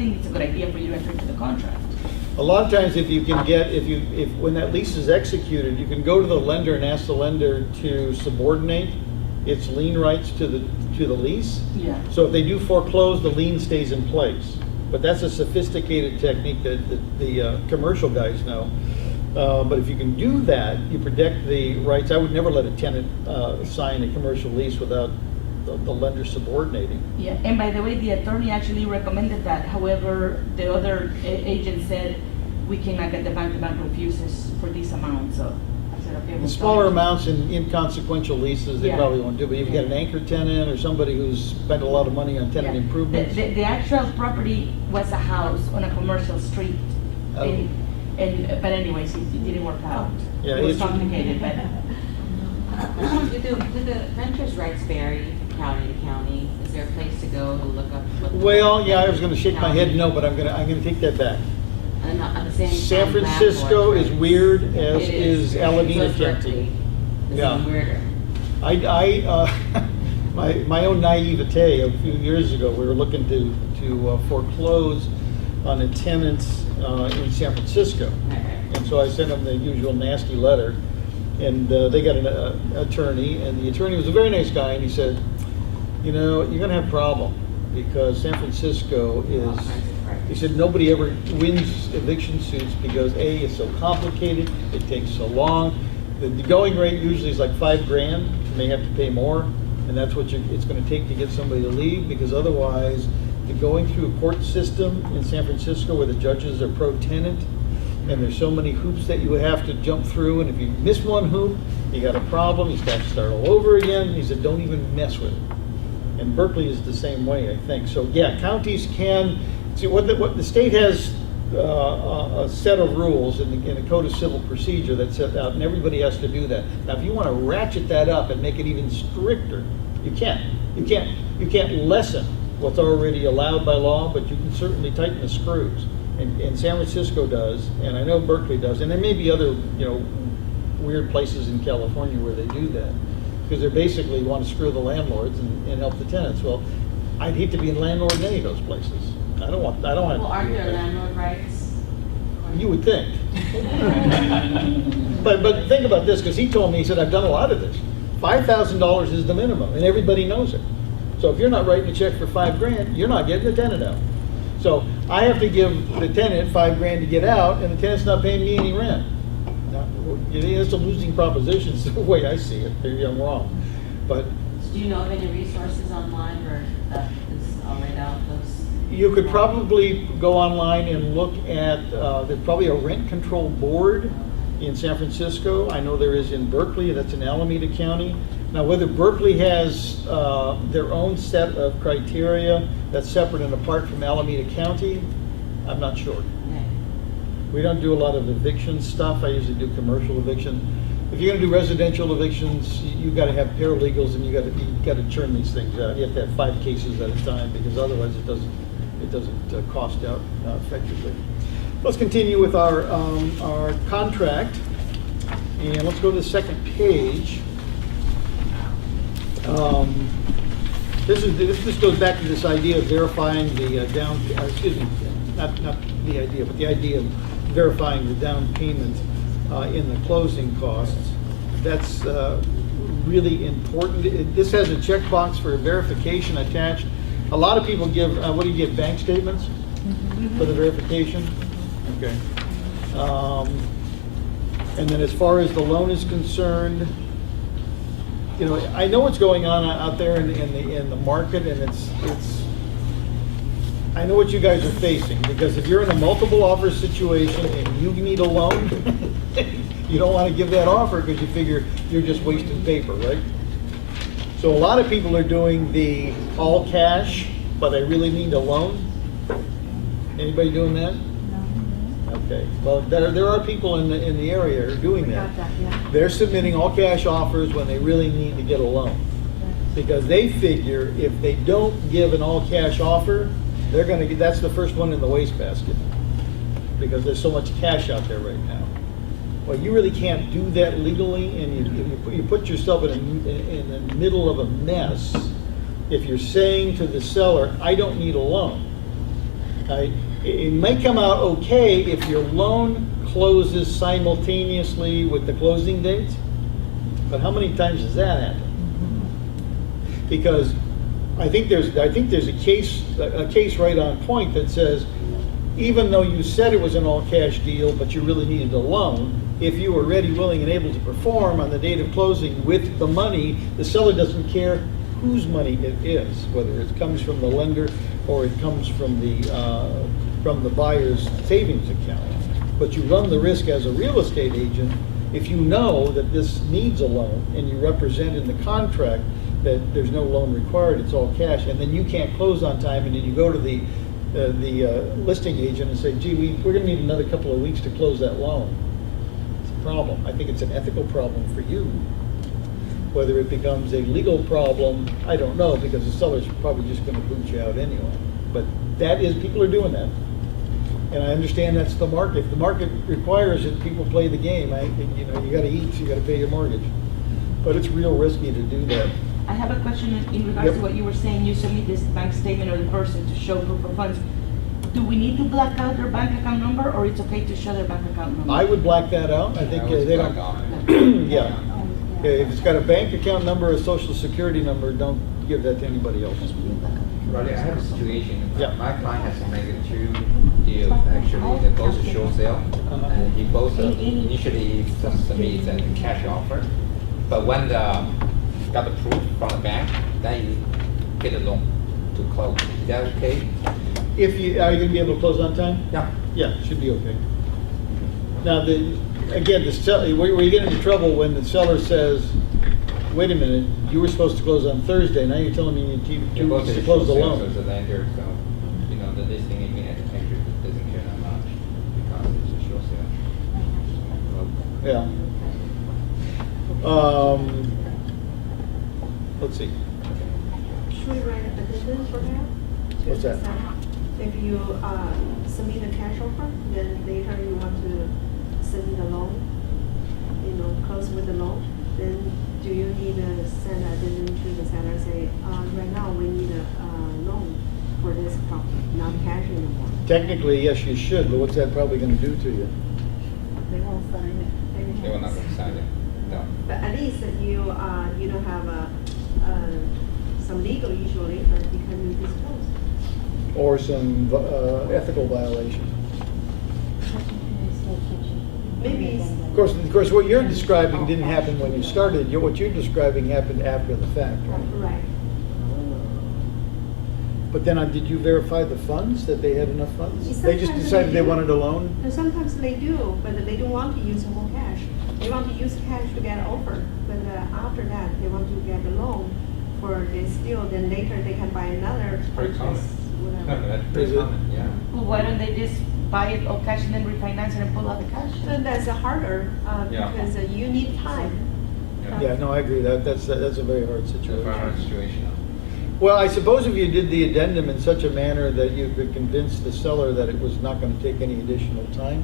think it's a good idea for you to enter into the contract. A lot of times, if you can get, when that lease is executed, you can go to the lender and ask the lender to subordinate its lien rights to the lease. Yeah. So if they do foreclose, the lien stays in place. But that's a sophisticated technique that the commercial guys know. But if you can do that, you protect the rights. I would never let a tenant sign a commercial lease without the lender subordinating. Yeah, and by the way, the attorney actually recommended that. However, the other agent said, we cannot get the bank refuses for this amount, so I said, okay. The we'll smaller try. amounts in inconsequential leases, they Yeah. probably won't do. But if you got an anchor tenant or somebody who's spent a lot of money on tenant Yeah. improvements. The actual property was a house on a commercial street. Oh. But anyways, it didn't work out. Yeah, It was it's- complicated, but. Do the renters' rights vary county to county? Is there a place to go to look up what? Well, yeah, I was going to shake my head no, but I'm going to take that back. And at the same San time, Francisco landlord is rights. weird, as It is Alameda So is County. Berkeley. It's Yeah. even weirder. My own naivete, a few years ago, we were looking to foreclose on a tenant in San Francisco. And so I sent them the usual nasty letter, and they got an attorney, and the attorney was a very nice guy, and he said, you know, you're going to have a problem, because San Francisco All is, kinds of rights. he said, nobody ever wins eviction suits because A, it's so complicated, it takes so long. The going rate usually is like $5,000, you may have to pay more, and that's what it's going to take to get somebody to leave, because otherwise, the going through a court system in San Francisco where the judges are pro-tenant, and there's so many hoops that you have to jump through, and if you miss one hoop, you got a problem, you have to start all over again. He said, don't even mess with it. And Berkeley is the same way, I think. So yeah, counties can, see what the state has a set of rules in the Code of Civil Procedure that's set out, and everybody has to do that. Now, if you want to ratchet that up and make it even stricter, you can't. You can't lessen what's already allowed by law, but you can certainly tighten the screws. And San Francisco does, and I know Berkeley does, and there may be other, weird places in California where they do that, because they basically want to screw the landlords and help the tenants. Well, I'd hate to be a landlord in any of those places. I don't want. Well, aren't there landlord rights? You would think. But think about this, because he told me, he said, I've done a lot of this. $5,000 is the minimum, and everybody knows it. So if you're not writing a check for $5,000, you're not getting the tenant out. So I have to give the tenant $5,000 to get out, and the tenant's not paying me any rent. Now, it's a losing proposition, is the way I see it. Maybe I'm wrong, but Do you know of any resources online where that is all laid out? you could probably go online and look at, there's probably a rent control board in San Francisco. I know there is in Berkeley, that's in Alameda County. Now, whether Berkeley has their own set of criteria that's separate and apart from Alameda County, I'm not sure. Okay. We don't do a lot of eviction stuff. I usually do commercial eviction. If you're going to do residential evictions, you've got to have paralegals, and you got to churn these things out. You have to have 5 cases at a time, because otherwise it doesn't cost out effectively. Let's continue with our contract, and let's go to the second page. This goes back to this idea of verifying the not the idea, but the idea of verifying the down payment in the closing costs. That's really important. This has a checkbox for verification attached. A lot of people give, what do you give, bank statements for the verification? Okay. And then as far as the loan is concerned, I know what's going on out there in the market, and it's I know what you guys are facing, because if you're in a multiple offer situation and you need a loan, you don't want to give that offer because you figure you're just wasting paper, right? So a lot of people are doing the all cash, but I really need a loan. Anybody doing that? Okay. Well, there are people in the area who are doing that. They're submitting all cash offers when they really need to get a loan, because they figure if they don't give an all cash offer, they're going to get, that's the first one in the wastebasket, because there's so much cash out there right now. Well, you really can't do that legally, and you put yourself in the middle of a mess if you're saying to the seller, I don't need a loan. It may come out okay if your loan closes simultaneously with the closing dates, but how many times does that happen? Because I think there's a case right on point that says, even though you said it was an all-cash deal, but you really needed a loan, if you were ready, willing, and able to perform on the date of closing with the money, the seller doesn't care whose money it is, whether it comes from the lender or it comes from the buyer's savings account. But you run the risk as a real estate agent if you know that this needs a loan and you represent in the contract that there's no loan required, it's all cash, and then you can't close on time, and then you go to the listing agent and say, gee, we're going to need another couple of weeks to close that loan. It's a problem. I think it's an ethical problem for you. Whether it becomes a legal problem, I don't know, because the seller's probably just going to boot you out anyway. But people are doing that. And I understand that's the market. The market requires that people play the game. You got to eat, so you got to pay your mortgage. But it's real risky to do that. I have a question in regards Yep. to what you were saying. You submit this bank statement or the person to show proof of funds. Do we need to black out their bank account number, or it's okay to show their bank account number? I would black that out. I think they don't. Yeah. If it's got a bank account number, a social security number, don't give that to anybody else. Roger, I have a situation. Yeah. My client has made 2 deals, actually. They're both a short sale. And he both initially submits a cash offer. But when got the proof from the bank, then you get a loan to close. Is that okay? Are you going to be able to close on time? Yeah. Yeah, should be okay. Now, where you get into trouble when the seller says, wait a minute, you were supposed to close on Thursday, now you're telling me you need 2 weeks to close the loan. So the lender, so, the listing agent actually doesn't care that much because it's a short sale. Yeah. Let's see. Should we write a petition for that? What's that? If you submit a cash offer, then later you want to send the loan, close with the loan, then do you need to send a addendum to the seller, say, right now we need a loan for this property, not cash anymore? Technically, yes, you should, but what's that probably going to do to you? They won't sign it. They will not sign it. No. But at least you don't have some legal issue later because you disclose. Or some ethical violation. Maybe Of course, what you're describing didn't happen when you started. What you're describing happened after the fact, right? right. But then, did you verify the funds, that they had enough funds? They just Sometimes decided they they do. wanted a loan? And sometimes they do, but they don't want to use more cash. They want to use cash to get offer, but after that, they want to get a loan for this deal, then later they can buy another Pretty common. purchase, whatever. That's Is pretty it? common, yeah. Well, why don't they just buy it all cash and then refinance it and pull out the cash? Then that's harder, Yeah. because you need time. Yeah, no, I agree. That's a very hard It's a very hard situation. situation. Well, I suppose if you did the addendum in such a manner that you could convince the seller that it was not going to take any additional time.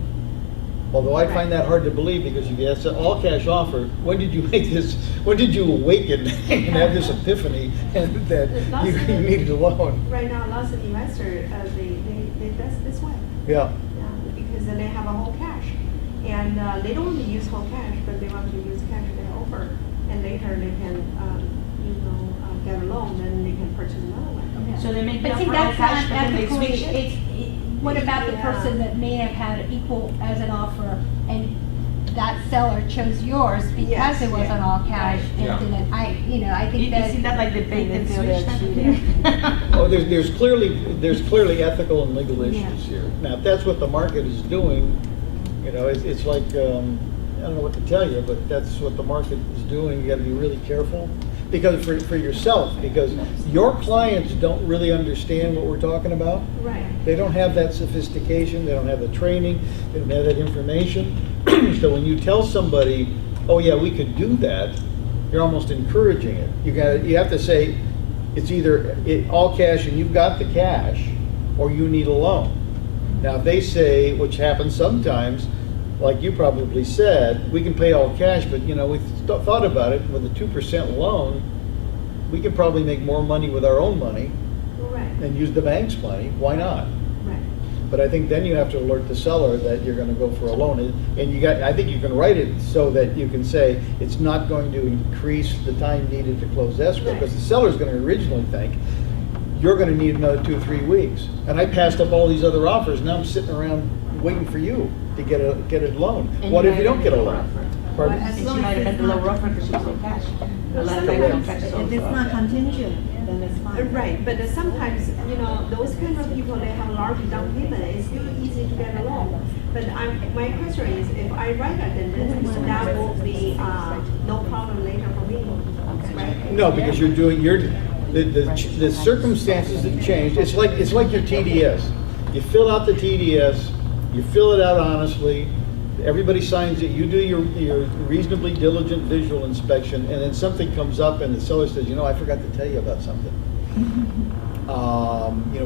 Although I find that hard to believe, because if you ask an all-cash offer, when did you make this, when did you awaken and have this epiphany and that you needed a loan? Right now, lots of investors, they that's this way. Yeah. Because then they have a whole cash. And they don't want to use whole cash, but they want to use cash they offer. And later they can, get a loan, then they can purchase another one. So they make the But see, offer all that's cash, not but then they ethically, switch it? what about the Yeah. person that may have had equal as an offer and that seller chose yours because Yes. it wasn't all cash Yeah. and didn't, I think Isn't that like the bait and feel switch they're type of cheating. thing? Oh, there's clearly ethical and legal issues here. Now, if that's what the market is doing, it's like, I don't know what to tell you, but that's what the market is doing. You got to be really careful. Because for yourself, because your clients don't really understand what we're talking about. Right. They don't have that sophistication, they don't have the training, they don't have that information. So when you tell somebody, oh yeah, we could do that, you're almost encouraging it. You have to say, it's either all cash and you've got the cash, or you need a loan. Now if they say, which happens sometimes, like you probably said, we can pay all cash, but we've thought about it, with a 2% loan, we could probably make more money with our own money Right. and use the bank's money. Why not? Right. But I think then you have to alert the seller that you're gonna go for a loan. And I think you can write it so that you can say, it's not going to increase the time needed to close escrow. Because the seller's gonna originally think, you're gonna need another 2 or 3 weeks. And I passed up all these other offers, now I'm sitting around waiting for you to get a loan. And What you if you might don't get a have loan? been Pardon? As And she long might as have been it's the not- lower offer because she was on cash. A lot of Sometimes- times on cash. If it's not contingent, then it's fine. Right, but sometimes, those kind of people, they have large down payment, it's still easy to get a loan. But my question is, if I write that, then that will be, no problem later for me, right? No, because the circumstances have changed. It's like your TDS. You fill out the TDS, you fill it out honestly, everybody signs it, you do your reasonably diligent visual inspection, and then something comes up and the seller says, I forgot to tell you about something.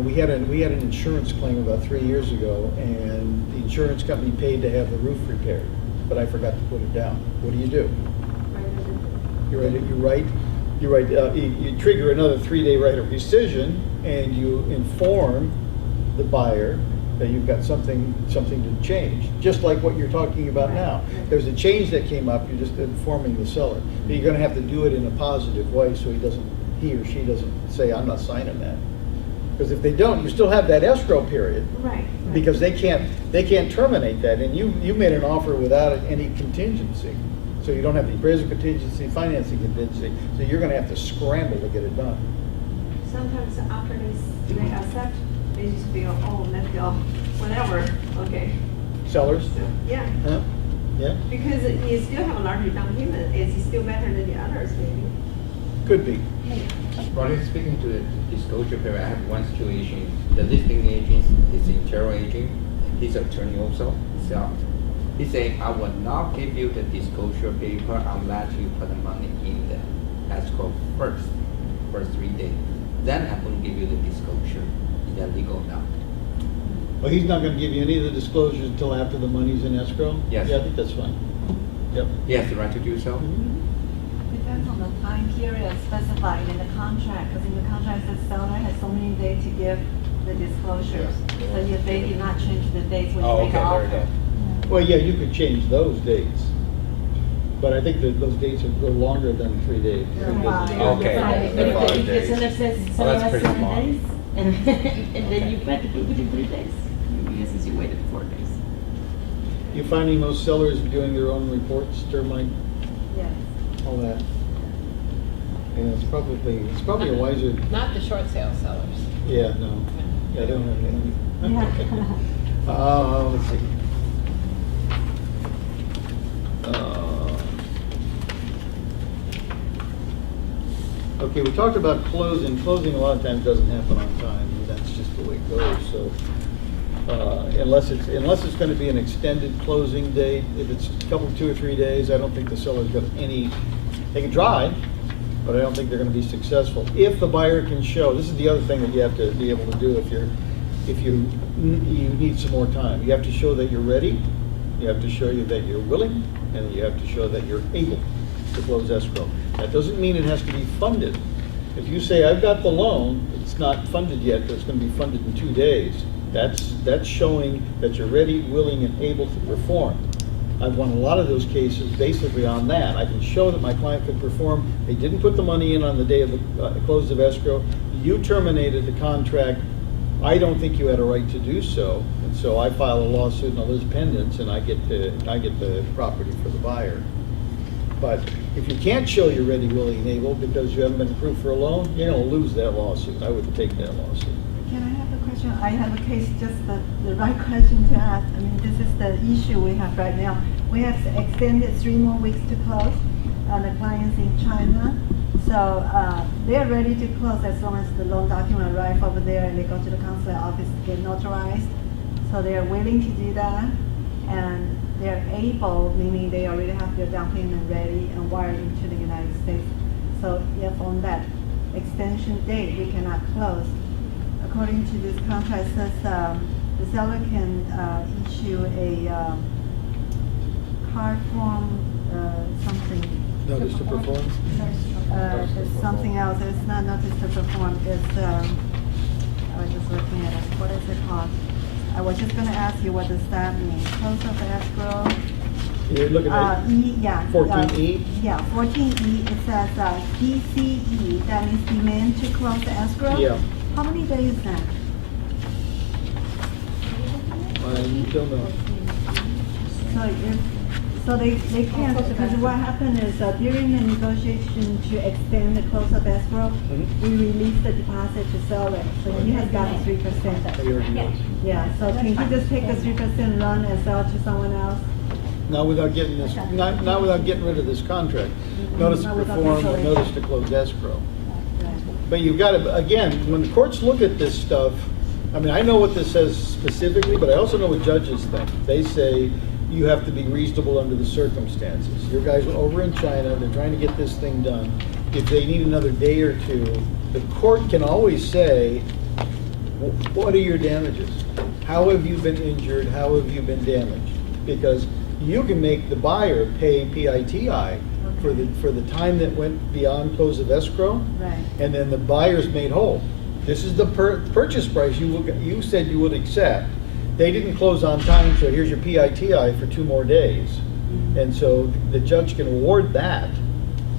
We had an insurance claim about 3 years ago, and the insurance company paid to have the roof repaired, but I forgot to put it down. What do? You trigger another 3-day right of rescission, and you inform the buyer that you've got something to change, just like what you're talking about now. There's a change that came up, you're just informing the seller. But you're gonna have to do it in a positive way, so he or she doesn't say, I'm not signing that. Because if they don't, you still have that escrow period. Right. Because they can't terminate that, and you made an offer without any contingency. So you don't have the appraisal contingency, financing contingency, so you're gonna have to scramble to get it done. Sometimes after they accept, they just feel, oh, let's go, whatever, okay. Sellers? Yeah, Huh? Yeah? because you still have a larger down payment, it's still better than the others, maybe. Could be. Broadly speaking to the disclosure period, I have one situation. The listing agent is the internal agent, he's attorney also, himself. He's saying, I will not give you the disclosure paper unless you put the money in the escrow first 3 days. Then I'm going to give you the disclosure. Is that legal now? Well, he's not gonna give you any of the disclosures until after the money's in escrow? Yes. Yeah, I think that's fine. Yep. He has the right to do so? Depends on the time period specified in the contract, because in the contract, the seller has so many days to give the disclosures. So if they did not change the dates when Oh, you make okay, an very offer. good. Well, yeah, you could change those dates, but I think that those dates are go longer than 3 days. Okay. Right, The but 5 if the days. seller says, Oh, seller that's has pretty 7 long. days, and then you plan to do it within 3 days, since you waited 4 days. You finding most sellers doing their own reports, termite, Yes. all that? And it's probably a wiser, Not the short sale sellers. yeah, no, yeah, they don't have any. Yeah. Let's see. Okay, we talked about closing. Closing a lot of times doesn't happen on time, and that's just the way it goes, so. Unless it's gonna be an extended closing date, if it's a couple, 2 or 3 days, I don't think the seller's got any, they can try, but I don't think they're gonna be successful. If the buyer can show, this is the other thing that you have to be able to do if you need some more time. You have to show that you're ready, you have to show you that you're willing, and you have to show that you're able to close escrow. That doesn't mean it has to be funded. If you say, I've got the loan, it's not funded yet, but it's gonna be funded in 2 days, that's showing that you're ready, willing, and able to perform. I've won a lot of those cases basically on that. I can show that my client could perform. They didn't put the money in on the day of the close of escrow. You terminated the contract. I don't think you had a right to do so, and so I file a lawsuit and a lis pendens, and I get the property for the buyer. But if you can't show you're ready, willing, and able because you haven't been approved for a loan, you're gonna lose that lawsuit. I wouldn't take that lawsuit. Can I have a question? I have a case, just the right question to ask. I mean, this is the issue we have right now. We have extended 3 more weeks to close on the clients in China. So they're ready to close as long as the loan document arrive over there and they go to the consulate office to get notarized. So they're willing to do that, and they're able, meaning they already have their down payment ready and wired into the United States. So if on that extension date we cannot close, according to this contract, says the seller can issue a card form, something. Notice to perform? It's something else. It's not notice to perform. It's I was just looking at it. What is it called? I was just gonna ask you, what does that mean? Close of escrow? You're looking at E, yeah. 14E? Yeah, 14E, it says, DCE, that means demand to close the escrow? Yeah. How many days then? I don't know. So they can't, because what happened is during the negotiation to extend the close of escrow, Mhm. we released the deposit to seller, so he has got 3%. He already knows. Yeah, so can he just take the 3% run and sell to someone else? Not without getting this, not without getting rid of this contract. Notice to Not without perform, or cancellation. notice to close escrow. Right. But you've got to, again, when the courts look at this stuff, I mean, I know what this says specifically, but I also know what judges think. They say you have to be reasonable under the circumstances. Your guys are over in China, they're trying to get this thing done. If they need another day or two, the court can always say, what are your damages? How have you been injured? How have you been damaged? Because you can make the buyer pay PITI for the time that went beyond close of escrow. Right. And then the buyer's made whole. This is the purchase price you said you would accept. They didn't close on time, so here's your PITI for 2 more days. And so the judge can award that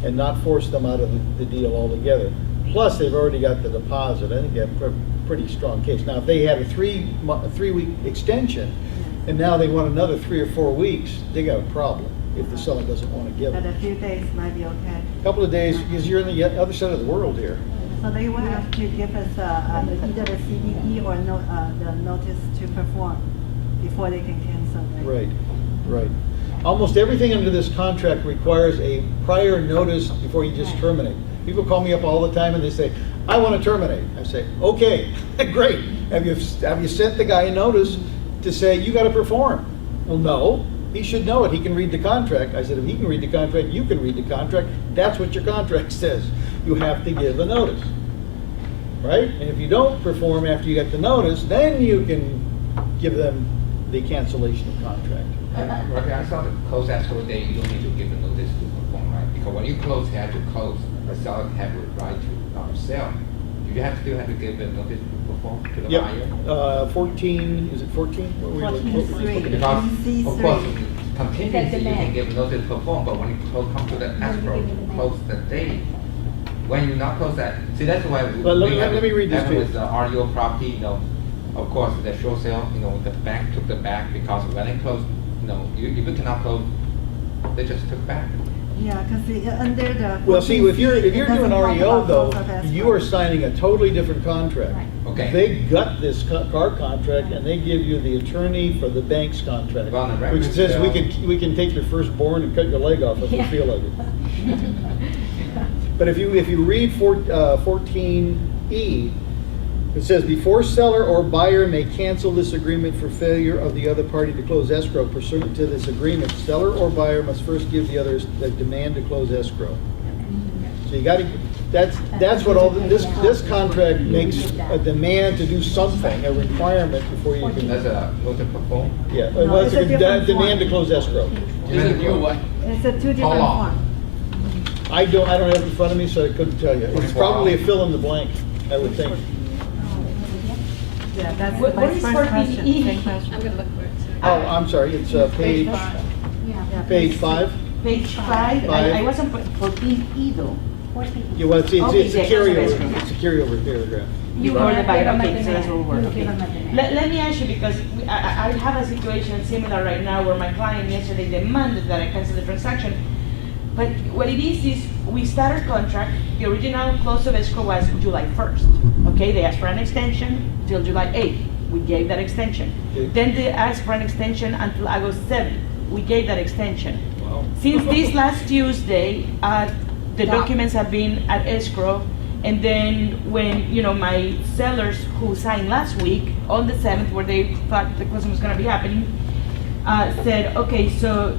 and not force them out of the deal altogether. Plus, they've already got the deposit. I think they have a pretty strong case. Now, if they had a 3-week extension, and now they want another 3 or 4 weeks, they got a problem if the seller doesn't want to give But it. a few days might be okay. A couple of days, because you're on the other side of the world here. So they will have to give us either the CDE or the notice to perform before they can cancel, right? Right. Almost everything under this contract requires a prior notice before you just terminate. People call me up all the time and they say, I want to terminate. I say, okay, great. Have you sent the guy a notice to say you got to perform? Well, no. He should know it. He can read the contract. I said, if he can read the contract, you can read the contract. That's what your contract says. You have to give a notice, right? And if you don't perform after you get the notice, then you can give them the cancellation of contract. Roger, I saw the close escrow date, you don't need to give the notice to perform, right? Because when you close, you have to close, the seller have the right to sell. Do you still have to give the notice to perform to the buyer? Yep, 14, is it 14? What were you looking- what were you looking at? Because, C3. of course, contingency, you can demand. give notice to perform, but when you come to the escrow, close the date. When you not close that, see, that's why we Well, let have me read this happened to you. with the REO property, of course, the short sale, the bank took the back because when they closed, if you cannot close, they just took back. Yeah, because under the. Well, see, if you're 14C, it doing doesn't talk REO about though, close of escrow. you are signing a totally different contract. Right. Okay. They gut this car contract and they give you the attorney for the bank's contract, Well, on the record, which says we Bill- can take your firstborn and cut your leg off if we Yeah. feel like it. But if you read 14E, it says before seller or buyer may cancel this agreement for failure of the other party to close escrow pursuant to this agreement, seller or buyer must first give the others the demand to close escrow. So you gotta, that's what all, this contract makes a demand to do something, a requirement before you can. That's a notice to perform. Yeah, No, well, it's it's a a different demand to form. close escrow. This is new one. It's a 2 different long? forms. I don't have it in front of me, so I couldn't tell you. It's 24 probably a hours. fill in the blank, I would think. Yeah, that's What my is first 14E? question. Same question. I'm gonna look for it. Oh, I'm sorry, it's page, Yeah, page 5. Page 5, Five. I wasn't, 14E though. Yeah, well, it's a Okay, carryover, yeah, it's a carryover paragraph. You You are wanna the buyer, give them a okay, so that's what demand. we're, You okay. give them a demand. Let me ask you, because I have a situation similar right now where my client yesterday demanded that I cancel the transaction. But what it is we start our contract, the original close of escrow was July 1st. Okay, they asked for an extension till July 8th. We gave that extension. Okay. Then they asked for an extension until August 7th. We gave that extension. Wow. Since this last Tuesday, the documents have been at escrow, and then when, my sellers who signed last week, on the 7th, where they thought the closing was gonna be happening, said, okay, so,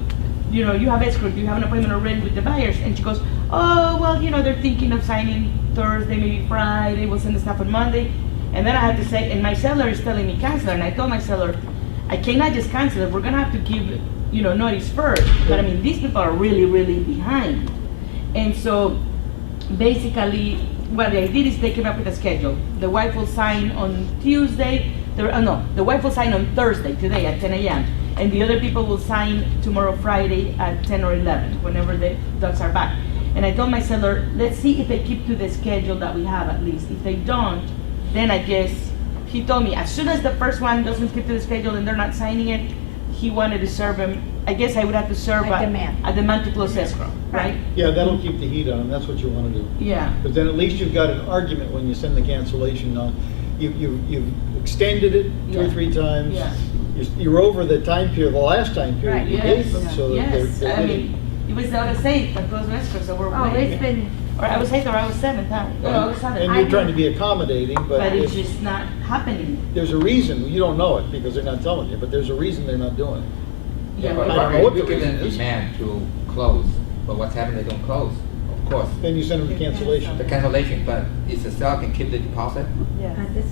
you have escrow, do you have an appointment already with the buyers? And she goes, oh, well, they're thinking of signing Thursday, maybe Friday, we'll send the stuff on Monday. And then I had to say, and my seller is telling me cancel, and I told my seller, I cannot just cancel it, we're gonna have to give, notice first. But I mean, these people are really, really behind. And so, basically, what I did is they came up with a schedule. The wife will sign on Tuesday, the wife will sign on Thursday, today at 10 a.m. And the other people will sign tomorrow, Friday at 10 or 11, whenever the dogs are back. And I told my seller, let's see if they keep to the schedule that we have at least. If they don't, then I guess, he told me, as soon as the first one doesn't keep to the schedule and they're not signing it, he wanted to serve him. I guess I would have to serve A demand. a demand to close escrow, right? Yeah, that'll keep the heat on, that's what you wanna do. Yeah. But then at least you've got an argument when you send the cancellation on. You've extended it 2 or Yeah. 3 times. Yeah. You're over the time period, the last time period Right. you gave them, so that Yes, they're I getting. mean, it was out of 8th and closed escrow, so we're Oh, waiting. it's been, Or I was 8th or I was 7th, huh? No, I was 7th. And you're trying to be accommodating, But but it's if, just not happening. there's a reason, you don't know it because they're not telling you, but there's a reason they're not doing it. Yeah, But I but don't know what we the give them reason is. demand to close, but what's happened, they don't close, of course. Then you send them to cancellation. The cancellation, but is the seller can keep the deposit? at this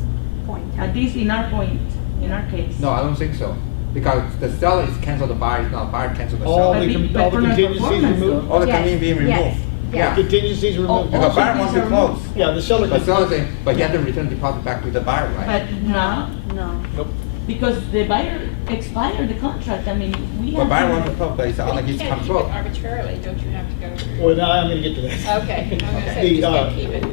point. at least in our point, in our case. No, I don't think so. Because the seller is cancel the buyer, it's not the buyer cancel the All seller. the, But all the for contingencies non-performance, removed? though. All the Yes, company being yes, removed. yeah. Contingencies removed? Oh, If a buyer wants to are close, Yeah, the seller the can. seller saying, but you have to return deposit back to the buyer, right? But no, No. Nope. because the buyer expired the contract, I mean, we The have. buyer to- wants to close, but it's under his You can't keep control. it arbitrarily, don't you have to go through? Well, now I'm gonna get to that. Okay, I'm gonna The, say, you just uh, can't keep it.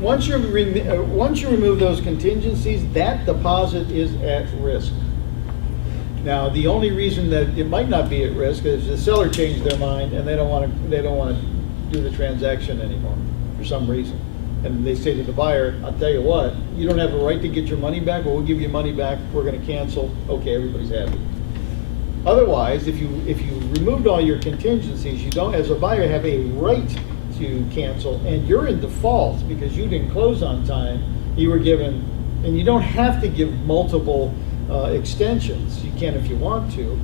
Once you remove those contingencies, that deposit is at risk. Now, the only reason that it might not be at risk is the seller changed their mind and they don't want to do the transaction anymore for some reason. And they say to the buyer, I'll tell you what, you don't have a right to get your money back, but we'll give you money back, we're gonna cancel, okay, everybody's happy. Otherwise, if you removed all your contingencies, you don't, as a buyer, have a right to cancel, and you're in default because you didn't close on time, you were given, and you don't have to give multiple extensions, you can if you want to.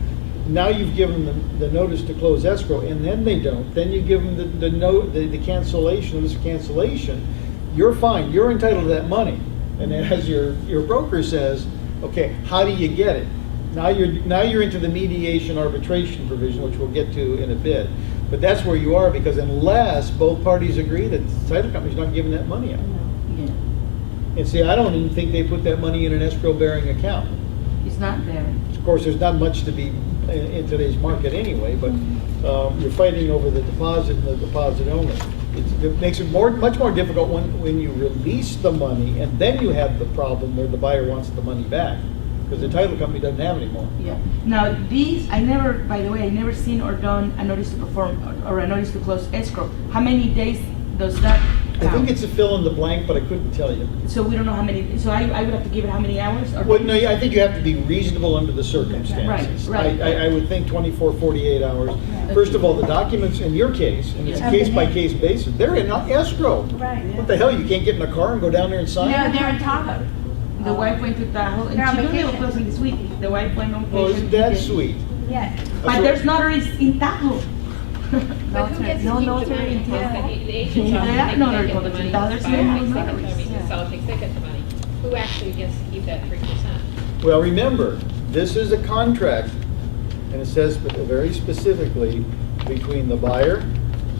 Now you've given them the notice to close escrow, and then they don't, then you give them the cancellation, notice of cancellation, you're fine, you're entitled to that money. And then as your broker says, okay, how do you get it? Now you're into the mediation arbitration provision, which we'll get to in a bit. But that's where you are, because unless both parties agree that the title company's not giving that money out. Yeah, And see, I don't even think they put that money in an escrow bearing account. it's not there. Of course, there's not much to be in today's market anyway, but you're fighting over the deposit and the deposit only. It makes it much more difficult when you release the money and then you have the problem where the buyer wants the money back, because the title company doesn't have it anymore. Yeah. Now, these, I never, by the way, I never seen or done a notice to perform or a notice to close escrow. How many days does that I think count? it's a fill in the blank, but I couldn't tell you. So we don't know how many, so I would have to give it how many hours? Or Well, no, I think you have to be reasonable under the circumstances. Right. I would think 24, 48 hours. First of all, the documents in your case, and it's a Yeah. case-by-case basis, they're in escrow. Right. What the hell, you can't get in a car and go down there and sign? No, they're in Tahoe. The wife went to Tahoe, and They're on she knew they were vacation. closing this week. The wife went on Well, vacation. isn't that and- sweet? Yes. But there's notaries in Tahoe. But who gets to No keep the notary money? in Because Tahoe. the agent's There office are thinks no they get the notaries money, in the Tahoe. buyer There's thinks no they get the notaries. money, the Yeah. seller thinks they get the money. Who actually gets to keep that 3%? Well, remember, this is a contract, and it says very specifically, between the buyer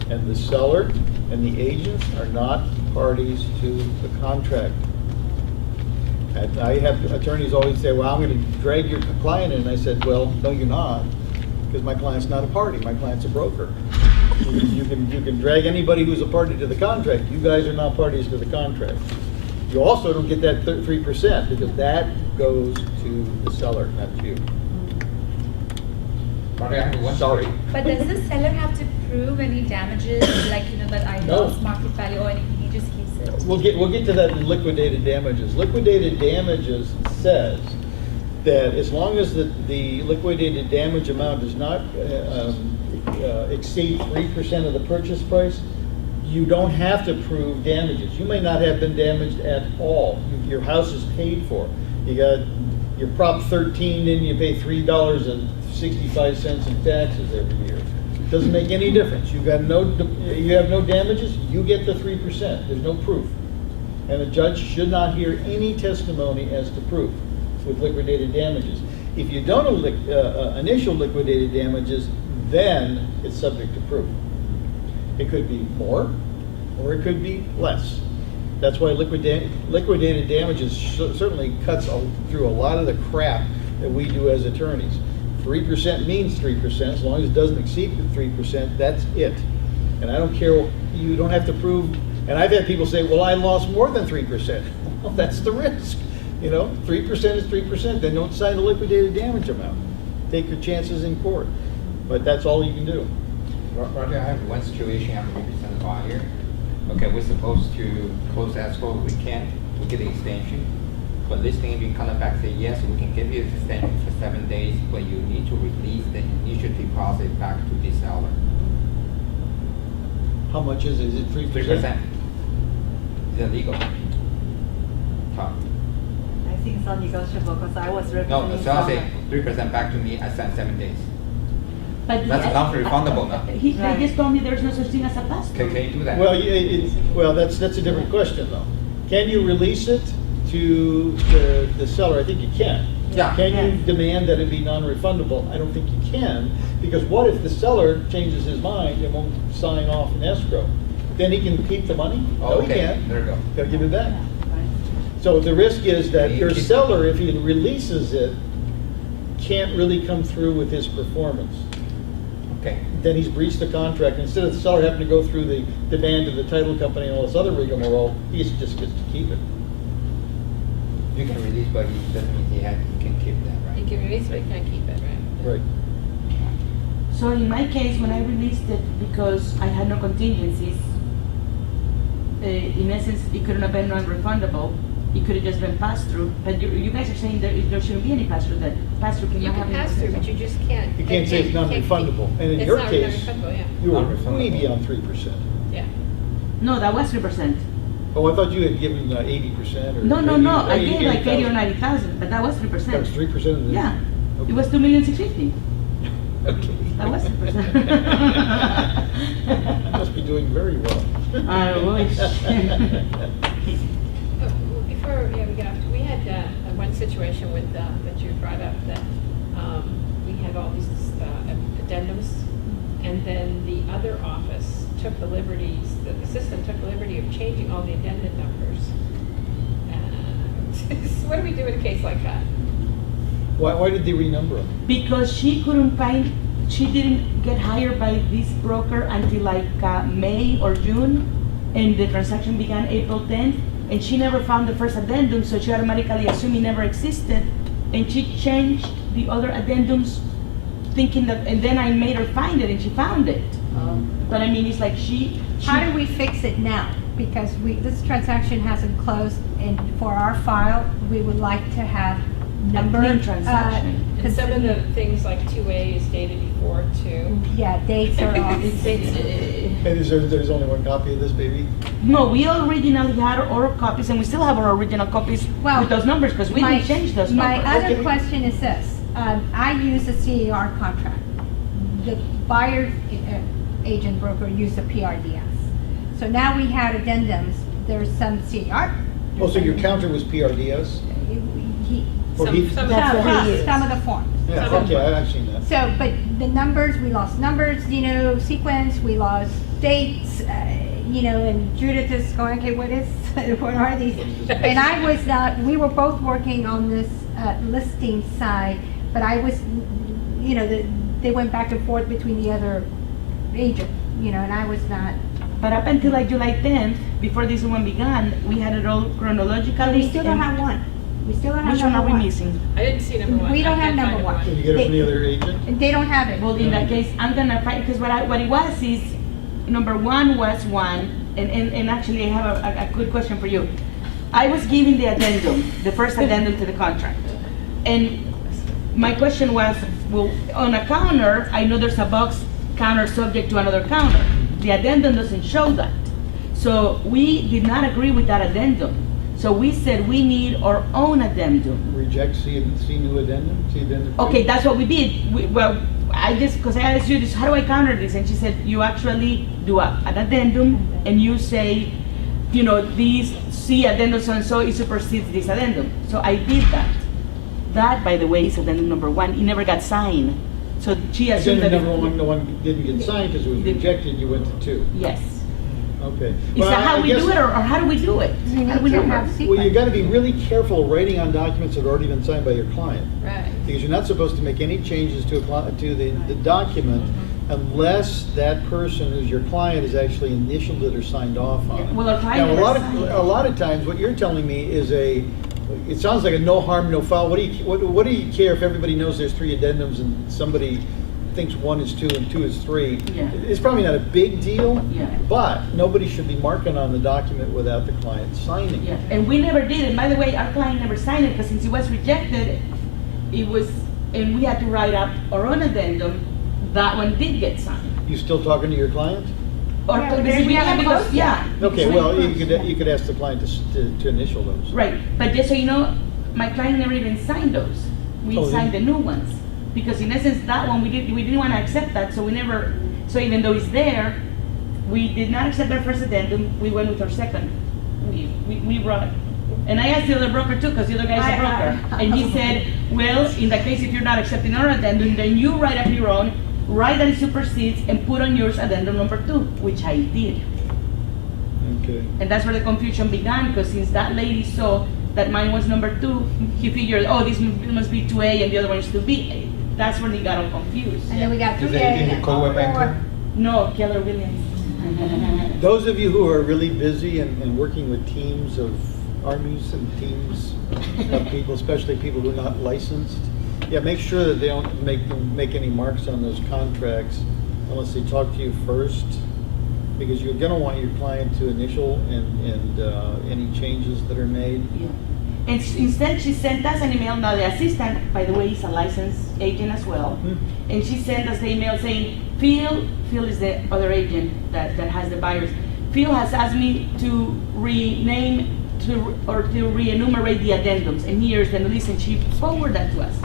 and the seller, and the agents are not parties to the contract. And I have attorneys always say, well, I'm gonna drag your client in, and I said, well, no, you're not, because my client's not a party, my client's a broker. You can drag anybody who's a party to the contract, you guys are not parties to the contract. You also don't get that 3%, because that goes to the seller, not you. Sorry, I have one. Sorry. But does the seller have to prove any damages, like, that I No. lost market value or anything, he just keeps it? We'll get to that in liquidated damages. Liquidated damages says that as long as the liquidated damage amount does not exceed 3% of the purchase price, you don't have to prove damages. You may not have been damaged at all. Your house is paid for. You got your Prop 13 in, you pay $3.65 in taxes every year. Doesn't make any difference. You have no damages, you get the 3%. There's no proof. And a judge should not hear any testimony as to proof with liquidated damages. If you don't initial liquidated damages, then it's subject to proof. It could be more, or it could be less. That's why liquidated damages certainly cuts through a lot of the crap that we do as attorneys. 3% means 3%, as long as it doesn't exceed 3%, that's it. And I don't care, you don't have to prove, and I've had people say, well, I lost more than 3%. Well, that's the risk. 3% is 3%, then don't sign the liquidated damage amount. Take your chances in court. But that's all you can do. Roger, I have one situation, I'm representing buyer. Okay, we're supposed to close escrow, we can't, we get the extension. But listing agent come back say, yes, we can give you the extension for 7 days, but you need to release the initial deposit back to the seller. How much is it? Is it 3%? 3%. Is it legal? Talk. I think it's not negotiable, because I was representing. No, the seller say someone. 3% back to me, I send 7 days. But That's non-refundable, no? They just told me there's no such thing as a pass-through. Can you do that? Well, that's a different question, though. Can you release it to the seller? I think you can. Yeah. Can you demand that it be non-refundable? I don't think you can, because what if the seller changes his mind and won't sign off in escrow? Then he can keep the money? No, he Okay, can't. there you go. Gotta give it back. So the risk is that your seller, if he releases it, can't really come through with his performance. Okay. Then he's breached the contract. Instead of the seller having to go through the demand of the title company and all this other rigmarole, he just gets to keep it. You can release, but it doesn't mean he can keep that, You right? can release, but you can't keep it, right? Right. So in my case, when I released it, because I had no contingencies, in essence, it couldn't have been non-refundable. It could have just been pass-through. But you guys are saying there shouldn't be any pass-through. That pass-through You cannot can happen. pass through, but you just can't. You can't say it's non-refundable. And in It's your not case, non-refundable, yeah. you were Non-refundable. way beyond 3%. Yeah. No, that was 3%. Oh, I thought you had given 80% or. No. 80, I gave like 80 or 80,000. 90,000, but that was 3%. That was 3% of the. Yeah. Okay. It was 2,650,000. Okay. That was 3%. You must be doing very well. I wish. Before, we got, we had one situation with, that you brought up, that we had all these addendums, and then the other office took the liberties, the assistant took the liberty of changing all the addendum numbers. What do we do in a case like that? Why did they renumber them? Because she didn't get hired by this broker until like May or June, and the transaction began April 10th, and she never found the first addendum, so she automatically assumed it never existed, and she changed the other addendums thinking that, and then I made her find it, and she found it. But I mean, it's like she How do we fix it now? Because this transaction hasn't closed, and for our file, we would like to have number. clean transaction. And some of the things like 2A is dated before 2. Yeah, dates are off. And there's only one copy of this, baby? No, we originally had our copies, and we still have our original copies Well, with those numbers, because we My- didn't change those numbers. My other Okay. question is this, I use a CAR contract. The buyer agent broker used a PRDS. So now we had addendums, there's some CAR. Oh, so your counter was PRDS? Or he- Some That's of what the he is. Some of the forms. Yeah, some of okay, them. I've seen that. So, but the numbers, we lost numbers, sequence, we lost dates, and Judith is going, okay, what are these? And I was not, we were both working on this listing side, but I was, they went back and forth between the other agent, and I was not. But up until like July 10th, before this one began, we had it all chronologically. We still don't and- have one. We still don't have Which one number are we one. missing? I didn't see number 1. We don't I have can't number find one. Did you get it from the other agent? And they don't have it. Well, in that case, I'm gonna find, because what it was is, number one was one, and actually I have a good question for you. I was given the addendum, the first addendum to the contract. And my question was, well, on a counter, I know there's a box counter subject to another counter. The addendum doesn't show that. So we did not agree with that addendum. So we said we need our own addendum. Reject see new addendum, see addendum? three? Okay, that's what we did. Because I asked you this, how do I counter this? And she said, you actually do an addendum, and you say, these C addendum so-and-so, it supersedes this addendum. So I did that. That, by the way, is addendum number 1. It never got signed. So she assumed Addendum that. number 1, the one didn't get signed because it was rejected, you went to 2. Yes. Okay. Is Well, that how I we guess- do it, or how do we do it? You How do need we to do have it? sequence. Well, you gotta be really careful writing on documents that have already been signed by your client. Right. Because you're not supposed to make any changes to the document unless that person who's your client has actually initialed it or signed off on it. Well, our client Now, never signed it. a lot of times, what you're telling me is it sounds like a no harm, no foul. What do you care if everybody knows there's 3 addendums and somebody thinks 1 is 2 and 2 is 3? Yeah. It's probably not a big deal, Yeah. but nobody should be marking on the document without the client signing Yeah, it. and we never did, and by the way, our client never signed it, because since it was rejected, and we had to write up our own addendum, that one did get signed. You still talking to your client? Or, Yeah, but because we haven't closed yet. Okay, because well, we- you could ask the client to initial those. Right, but just so you know, my client never even signed those. We Oh, signed the they- new ones, because in essence, that one, we didn't wanna accept that, so we never, so even though it's there, we did not accept our first addendum, we went with our second. We brought it. And I asked the other broker too, because the other guy's a broker, and he said, well, in that case, if you're not accepting our addendum, then you write up your own, write that it supersedes, and put on yours addendum number 2, which I did. Okay. And that's where the confusion began, because since that lady saw that mine was number 2, he figured, oh, this must be 2A and the other one is 2B. That's when he got all confused. And then we got Is 2A. the agent the co-op banker? No, Keller Williams. Those of you who are really busy and working with teams of armies and teams of people, especially people who are not licensed, yeah, make sure that they don't make any marks on those contracts unless they talk to you first, because you're gonna want your client to initial and any changes that are made. Yeah. And instead, she sent us an email. Now, the assistant, by the way, is a licensed agent as well. Hmm. And she sent us the email saying, Phil is the other agent that has the buyers. Phil has asked me to rename or to re-enumerate the addendums. And here's the list, and she forwarded that to us.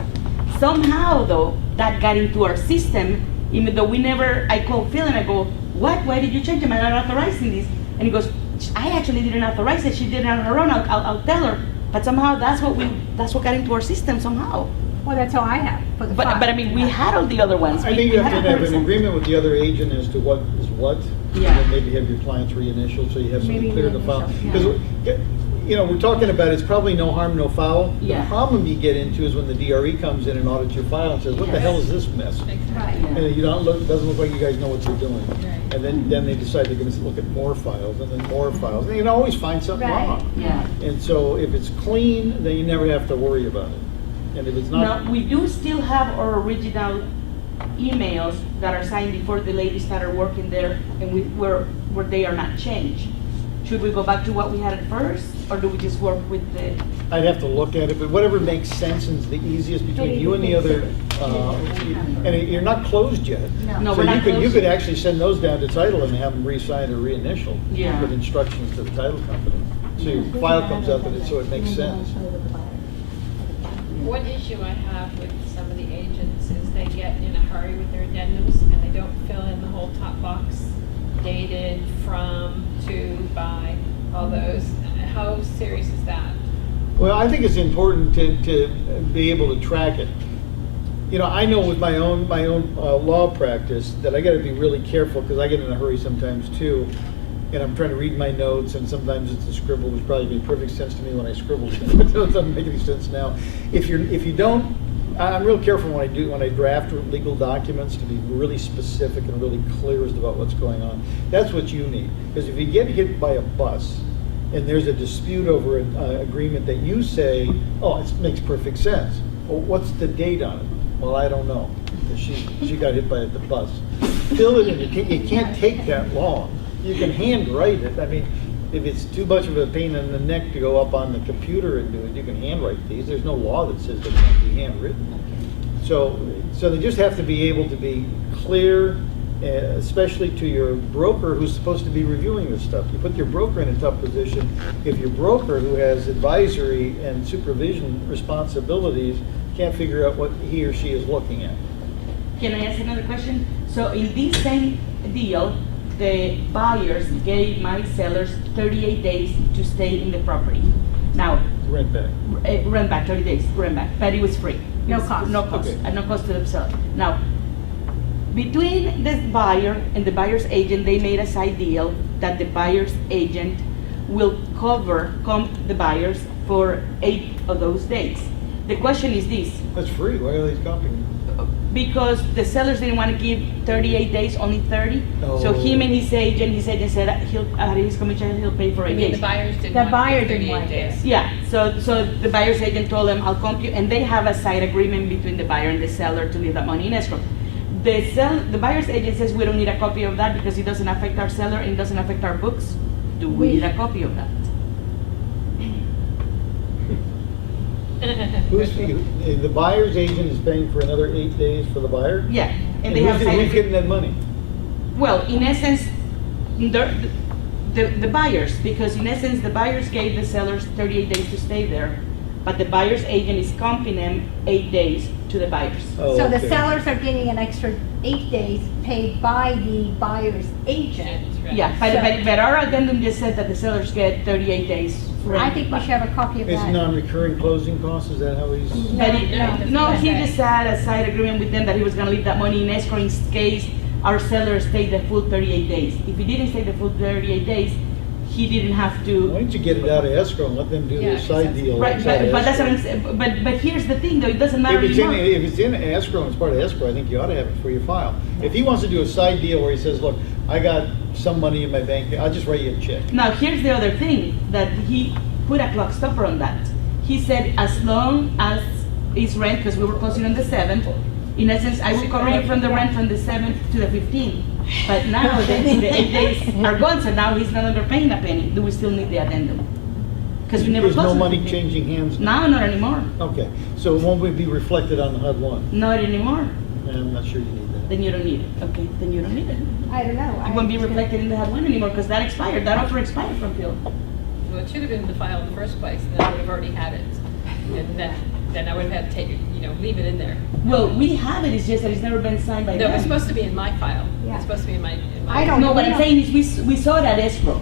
Somehow, though, that got into our system, even though I called Phil and I go, what? Why did you change them? I'm not authorizing this. And he goes, I actually didn't authorize it. She did it on her own. I'll tell her. But somehow that's what got into our system somehow. Well, that's all I have for the But file. I mean, we had all the other ones. I We- think we you have had to have an 100%. agreement with the other agent as to what is what. Yeah. And then maybe have your clients reinitial, so you have something Maybe clear in the file. reinitial, Because, you know, we're talking about it's probably no harm, no foul. Yeah. The problem you get into is when the DRE comes in and audits your file and says, what the Yes. hell is this mess? Right. Yeah. And you don't look, doesn't look like you guys know what you're doing. Right. And then they decide they're gonna look at more files and then more files. And you can always find something Right. wrong. Yeah. And so if it's clean, then you never have to worry about it. And if it's not. Now, we do still have our original emails that are signed before the ladies started working there, and where they are not changed. Should we go back to what we had at first, or do we just work with the? I'd have to look at it, but whatever makes sense and is the easiest between you and the other, and you're not closed yet. No, So we're not you closed. could actually send those down to title and have them re-sign or reinitial. Yeah. With instructions to the title company. So your file comes up and so it makes sense. One issue I have with some of the agents is they get in a hurry with their addendums and they don't fill in the whole top box, dated, from, to, by, all those. How serious is that? Well, I think it's important to be able to track it. You know, I know with my own law practice that I gotta be really careful, because I get in a hurry sometimes too. And I'm trying to read my notes, and sometimes it's a scribble, which probably made perfect sense to me when I scribbled it, but it doesn't make any sense now. If you don't, I'm real careful when I draft legal documents to be really specific and really clear as to about what's going on. That's what you need, because if you get hit by a bus, and there's a dispute over an agreement that you say, oh, it makes perfect sense. Well, what's the date on it? Well, I don't know, because she got hit by the bus. Fill it in, you can't take that long. You can handwrite it. I mean, if it's too much of a pain in the neck to go up on the computer and do it, you can handwrite these. There's no law that says they can't be handwritten. So they just have to be able to be clear, especially to your broker who's supposed to be reviewing this stuff. You put your broker in a tough position if your broker, who has advisory and supervision responsibilities, can't figure out what he or she is looking at. Can I ask another question? So in this same deal, the buyers gave my sellers 38 days to stay in the property. Now, Rent back. rent back, 30 days, rent back, but it was free. No It was cost. No cost, Okay. at no cost to the seller. Now, between the buyer and the buyer's agent, they made a side deal that the buyer's agent will comp the buyers for 8 of those days. The question is this, That's free, why are they comping? because the sellers didn't want to give 38 days, only 30. So him and his agent said he'll, out of his commission, he'll pay for I 8 mean, days. the buyers didn't The want buyer the didn't 38 want it. days. Yeah, so the buyer's agent told them, I'll comp you, and they have a side agreement between the buyer and the seller to leave that money in escrow. The buyer's agent says we don't need a copy of that because it doesn't affect our seller and it doesn't affect our books. Do we need a copy of that? The buyer's agent is paying for another 8 days for the buyer? Yeah, and they have a side Who's getting agreement. that money? Well, in essence, the buyers, because in essence, the buyers gave the sellers 38 days to stay there, but the buyer's agent is comping them 8 days to the buyers. Oh, So the okay. sellers are getting an extra 8 days paid by the buyer's agent. Agents, right. Yeah, but our addendum just said that the sellers get 38 days. I think we should have a copy of It's that. non-recurring closing costs, is that how he's? But he just had a side agreement with them that he was gonna leave that money in escrow in case our seller stayed the full 38 days. If he didn't stay the full 38 days, he didn't have Why to. don't you get it out of escrow and let them do Yeah, their 'cause side that's- deal? Right, outside of but that's what I'm escrow? saying, but here's the thing though, it doesn't matter If it's in, anymore. if it's in escrow and it's part of escrow, I think you ought to have it for your file. If he wants to do a side deal where he says, look, I got some money in my bank, I'll just write you a check. Now, here's the other thing, that he put a clock stopper on that. He said as long as it's rent, because we were closing on the 7th, in essence, I will cover you from the rent from the 7th to the 15th. But now the 8 days are gone, so now he's no longer paying a penny. Do we still need the addendum? Because we never There's closed. no on the money 15th. changing hands? No, not anymore. Okay, so it won't be reflected on the HUD one? Not anymore. I'm not sure you need that. Then you don't need it. Okay, then you don't need it. I don't know. It won't be reflected in the HUD one anymore because that expired. That offer expired from Phil. Well, it should have been in the file in the first place, and then I would have already had it. And then I would have had to take it, leave it in there. Well, we have it. It's just that it's never been signed by No, them. it's supposed to be in my file. Yeah. It's supposed to be in my. I don't No, know. what I'm saying is we saw that escrow.